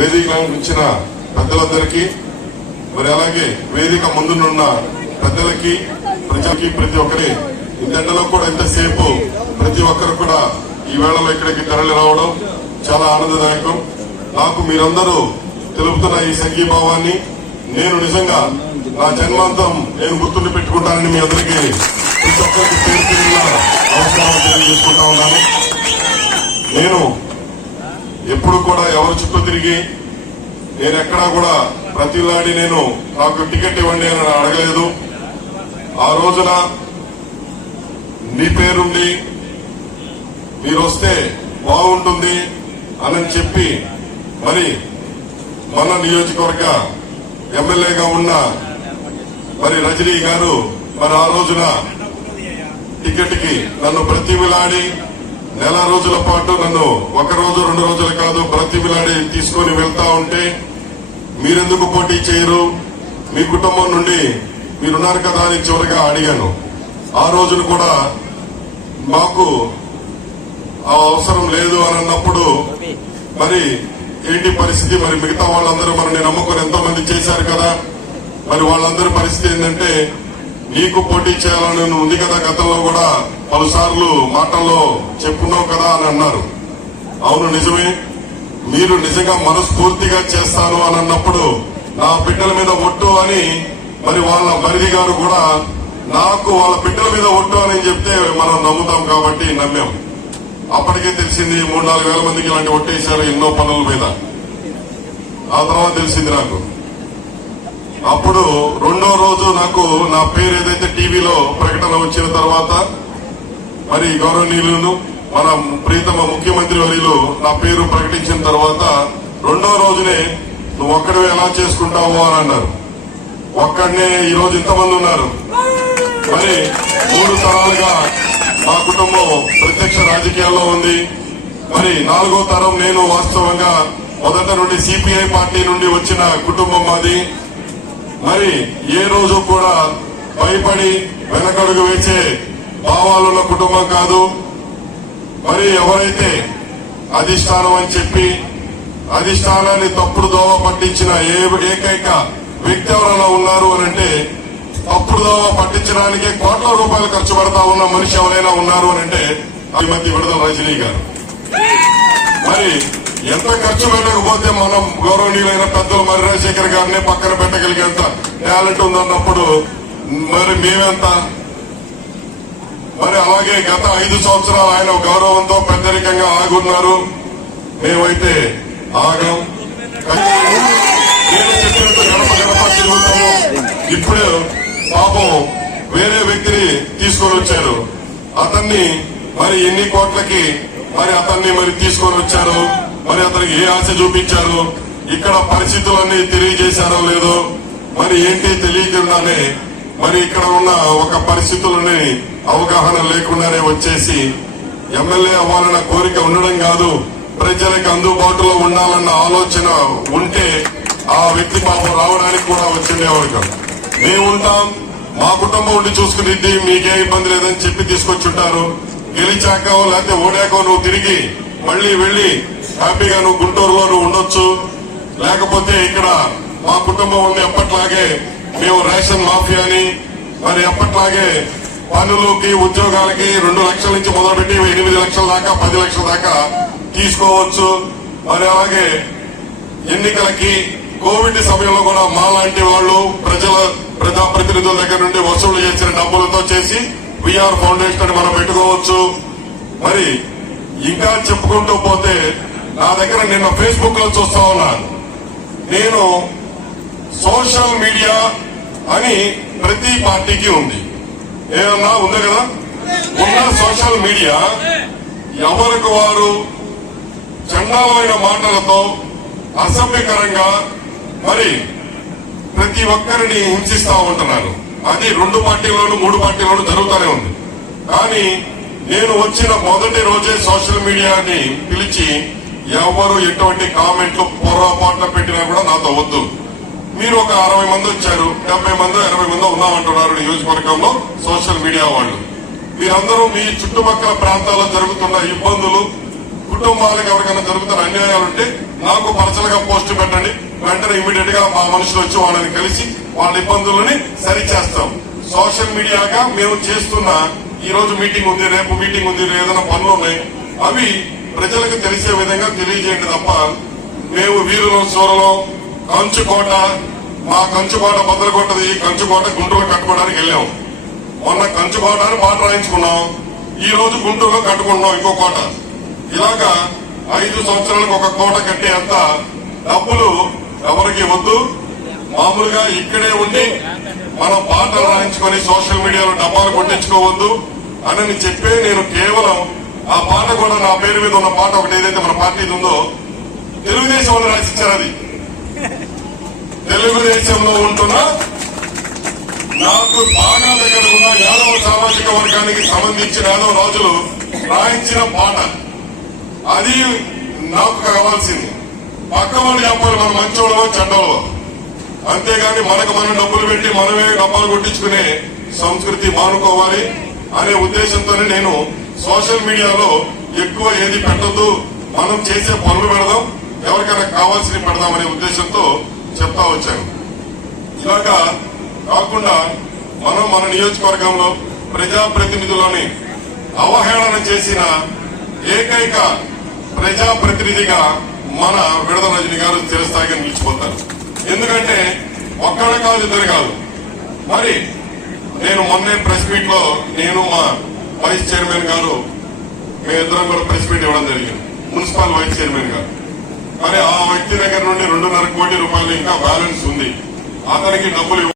సమయానికి ఇచ్చిన పెద్దలందరికీ మరి అలాగే వేదిక ముందునున్న పెద్దలకి ప్రజలకి ప్రతి ఒక్కరి ఇంతలో కూడా ఇంతసేపు ప్రతి ఒక్కరు కూడా ఈ వేళలో ఇక్కడికి తరలి రావడం చాలా ఆనందదాయకం. నాకు మీరందరూ తెలుపుతున్న ఈ సంఘీభావాన్ని నేను నిజంగా నా జన్మాంతం నేను గుర్తుండి పెట్టుకుంటానని మీ అందరికీ ప్రతి ఒక్కరికి పేరు పేరున నమస్కారం తెలియజేసుకుంటా ఉన్నాను. నేను ఎప్పుడు కూడా ఎవరు చుట్టూ తిరిగి నేను ఎక్కడా కూడా ప్రతిలాడి నేను నాకు టికెట్ ఇవ్వండి అని అడగలేదు. ఆ రోజున నీ పేరుండి మీరు వస్తే బాగుంటుంది అని చెప్పి మరి మన నియోజకవర్గ ఎమ్మెల్యేగా ఉన్న మరి రజనీ గారు మరి ఆ రోజున టికెట్కి నన్ను ప్రతిమిలాడి నెల రోజుల పాటు నన్ను ఒక రోజు రెండు రోజులు కాదు బ్రతిమిలాడి తీసుకొని వెళ్తా ఉంటే మీరెందుకు పోటీ చేయరు? మీ కుటుంబం నుండి మీరున్నారు కదా అని చివరిగా అడిగాను. ఆ రోజును కూడా మాకు ఆ అవసరం లేదు అని అన్నప్పుడు మరి ఏంటి పరిస్థితి? మరి మిగతా వాళ్ళందరూ మనల్ని నమ్ముకొని ఎంతో మంది చేశారు కదా? మరి వాళ్ళందరి పరిస్థితి ఏంటంటే నీకు పోటీ చేయాలని ఉంది కదా గతంలో కూడా పలుసార్లు మాటల్లో చెప్పున్నావు కదా అని అన్నారు. అవును నిజమే. మీరు నిజంగా మనస్ఫూర్తిగా చేస్తాను అని అన్నప్పుడు నా బిడ్డల మీద ఒట్టు అని మరి వాళ్ళ మరిది గారు కూడా నాకు వాళ్ళ బిడ్డల మీద ఒట్టు అని చెప్తే మనం నమ్ముతాం కాబట్టి నమ్మాం. అప్పటికే తెలిసింది మూడు నాలుగు వేల మందికి ఇలాంటి ఒట్టేశారు ఎన్నో పనుల మీద. ఆ తర్వాత తెలిసింది నాకు. అప్పుడు రెండో రోజు నాకు నా పేరు ఏదైతే టీవీలో ప్రకటన వచ్చిన తర్వాత మరి గౌరవనీయులను మన ప్రీతమ ముఖ్యమంత్రి వర్యులు నా పేరు ప్రకటించిన తర్వాత రెండో రోజునే నువ్వు ఒక్కడివి ఎలా చేసుకుంటావు అని అన్నారు. ఒక్కడనే ఈ రోజు ఇంతమంది ఉన్నారు. మరి మూడు తరాలుగా మా కుటుంబం ప్రత్యక్ష రాజకీయాల్లో ఉంది. మరి నాలుగో తరం నేను వాస్తవంగా మొదట నుండి సిపిఐ పార్టీ నుండి వచ్చిన కుటుంబం మాది. మరి ఏ రోజు కూడా భయపడి వెనకడుగు వేసే భావాలున్న కుటుంబం కాదు. మరి ఎవరైతే అధిష్టానం అని చెప్పి అధిష్టానాన్ని తప్పుడు దోవ పట్టించిన ఏ ఏకైక వ్యక్తి ఎవరైనా ఉన్నారు అని అంటే తప్పుడు దోవ పట్టించడానికి కోట్ల రూపాయలు ఖర్చు పెడతా ఉన్న మనిషి ఎవరైనా ఉన్నారు అని అంటే ఈ మధ్య విడుదల రజనీ గారు. మరి ఎంత ఖర్చు పెట్టకపోతే మనం గౌరవనీయులైన పెద్దలు మరి రాజశేఖర్ గారిని పక్కన పెట్టగలిగేంత టాలెంట్ ఉందన్నప్పుడు మరి మేమెంత మరి అలాగే గత ఐదు సంవత్సరాలు ఆయన గౌరవంతో పెద్దరికంగా ఆగున్నారు. మేమైతే ఆగం. నేను చెప్పినట్టు గడప గడప తిరుగుతాము ఇప్పుడు పాపం వేరే వ్యక్తిని తీసుకొని వచ్చారు. అతన్ని మరి ఎన్ని కోట్లకి మరి అతన్ని మరి తీసుకొని వచ్చారు? మరి అతనికి ఏ ఆశ చూపించారు? ఇక్కడ పరిస్థితులన్నీ తెలియజేశారో లేదో మరి ఏంటి తెలియకుండానే మరి ఇక్కడ ఉన్న ఒక పరిస్థితులని అవగాహన లేకుండానే వచ్చేసి ఎమ్మెల్యే అవ్వాలన్న కోరిక ఉండడం కాదు ప్రజలకు అందుబాటులో ఉండాలన్న ఆలోచన ఉంటే ఆ వ్యక్తి పాపం రావడానికి కూడా వచ్చిండేవాడు కాదు మేము ఉంటాం మా కుటుంబం ఉండి చూసుకునిద్ది మీకే ఇబ్బంది లేదని చెప్పి తీసుకొచ్చుంటారు. గెలిచాక లేకపోతే ఓడాకో నువ్వు తిరిగి మళ్ళీ వెళ్ళి హ్యాపీగా నువ్వు గుంటూరులో నువ్వు ఉండొచ్చు. లేకపోతే ఇక్కడ మా కుటుంబం ఉంది ఎప్పట్లాగే మేము రేషన్ మాఫియాని మరి ఎప్పట్లాగే పనులకి ఉద్యోగాలకి రెండు లక్షల నుంచి మొదలుపెట్టి ఎనిమిది లక్షల దాకా పది లక్షల దాకా తీసుకోవచ్చు. మరి అలాగే ఎన్నికలకి కోవిడ్ సమయంలో కూడా మా లాంటి వాళ్ళు ప్రజల ప్రజాప్రతినిధుల దగ్గర నుండి వసూలు చేసిన డబ్బులతో చేసి విఆర్ ఫౌండేషన్ అని మనం పెట్టుకోవచ్చు. మరి ఇంకా చెప్పుకుంటూ పోతే నా దగ్గర నిన్న ఫేస్బుక్లో చూస్తా ఉన్నాను. నేను సోషల్ మీడియా అని ప్రతి పార్టీకి ఉంది. ఏమన్నా ఉంది కదా? ఉన్న సోషల్ మీడియా? ఎవరికి వారు చండాలమైన మాటలతో అసభ్యకరంగా మరి ప్రతి ఒక్కరిని హింసిస్తా ఉంటున్నారు. అది రెండు పార్టీలోనూ మూడు పార్టీలోనూ జరుగుతూనే ఉంది. కానీ నేను వచ్చిన మొదటి రోజే సోషల్ మీడియాని పిలిచి ఎవరు ఎటువంటి కామెంట్లు పొరపాట్లు పెట్టినా కూడా నాతో వద్దు. మీరు ఒక అరవై మంది వచ్చారు డెబ్బై మంది ఎనభై మంది ఉన్నామంటున్నారు నియోజకవర్గంలో సోషల్ మీడియా వాళ్ళు. మీరందరూ మీ చుట్టుపక్కల ప్రాంతాల్లో జరుగుతున్న ఇబ్బందులు కుటుంబాలకు ఎవరికైనా జరుగుతున్న అన్యాయాలు ఉంటే నాకు పర్సనల్గా పోస్ట్ పెట్టండి. వెంటనే ఇమీడియట్గా మా మనుషులు వచ్చి వాళ్ళని కలిసి వాళ్ళ ఇబ్బందులని సరిచేస్తాం. సోషల్ మీడియాగా మేము చేస్తున్న ఈ రోజు మీటింగ్ ఉంది రేపు మీటింగ్ ఉంది ఏదైనా పనులు ఉన్నాయి అవి ప్రజలకు తెలిసే విధంగా తెలియజేయండి తప్ప మేము వీరులో సూరలో కంచుకోట మా కంచుకోట బద్దలకొట్టది కంచుకోట గుంటూరు కట్టుకోవడానికి వెళ్ళాం. మొన్న కంచుకోట అని మాట రాయించుకున్నాం ఈ రోజు గుంటూరులో కట్టుకుంటున్నాం ఇంకో కోట. ఇలాగా ఐదు సంవత్సరాలకు ఒక కోట కట్టే అంత డబ్బులు ఎవరికి వద్దు మామూలుగా ఇక్కడే ఉండి మనం పాటలు రాయించుకొని సోషల్ మీడియాలో డబ్బాలు కొట్టించుకోవద్దు అని చెప్పే నేను కేవలం ఆ పాట కూడా నా పేరు మీద ఉన్న పాట ఒకటి ఏదైతే మన పార్టీది ఉందో తెలుగుదేశం వాళ్ళు రాసిచ్చారు అది. తెలుగుదేశంలో ఉంటున్న నాకు బాగా దగ్గర ఉన్న యాదవ సామాజిక వర్గానికి సంబంధించిన యాదవ రాజులు రాయించిన పాట అది నాకు కావాల్సింది. పక్క వాళ్ళు చెప్పాలి మన మంచోళ్ళవో చెడ్డవో అంతేగాని మనకు మనం డబ్బులు పెట్టి మనమే డబ్బాలు కొట్టించుకునే సంస్కృతి మానుకోవాలి అనే ఉద్దేశంతోనే నేను సోషల్ మీడియాలో ఎక్కువ ఏది పెట్టద్దు మనం చేసే పనులు పెడదాం ఎవరికైనా కావాల్సినవి పెడదాం అనే ఉద్దేశంతో చెప్తా వచ్చాను. ఇలాగా కాకుండా మనం మన నియోజకవర్గంలో ప్రజాప్రతినిధులని అవహేళన చేసిన ఏకైక ప్రజాప్రతినిధిగా మన విడద రజని గారు చిరస్థాయిగా నిలిచిపోతారు. ఎందుకంటే ఒక్కడ కాదు ఇద్దరు కాదు. మరి నేను మొన్నే ప్రెస్ మీట్లో నేను మా వైస్ చైర్మన్ గారు మేమిద్దరం కూడా ప్రెస్ మీట్ ఇవ్వడం జరిగింది. మున్సిపల్ వైస్ చైర్మన్ గారు. మరి ఆ వ్యక్తి దగ్గర నుండి రెండున్నర కోటి రూపాయలు ఇంకా బ్యాలెన్స్ ఉంది. అతనికి డబ్బులు ఇవ్వ-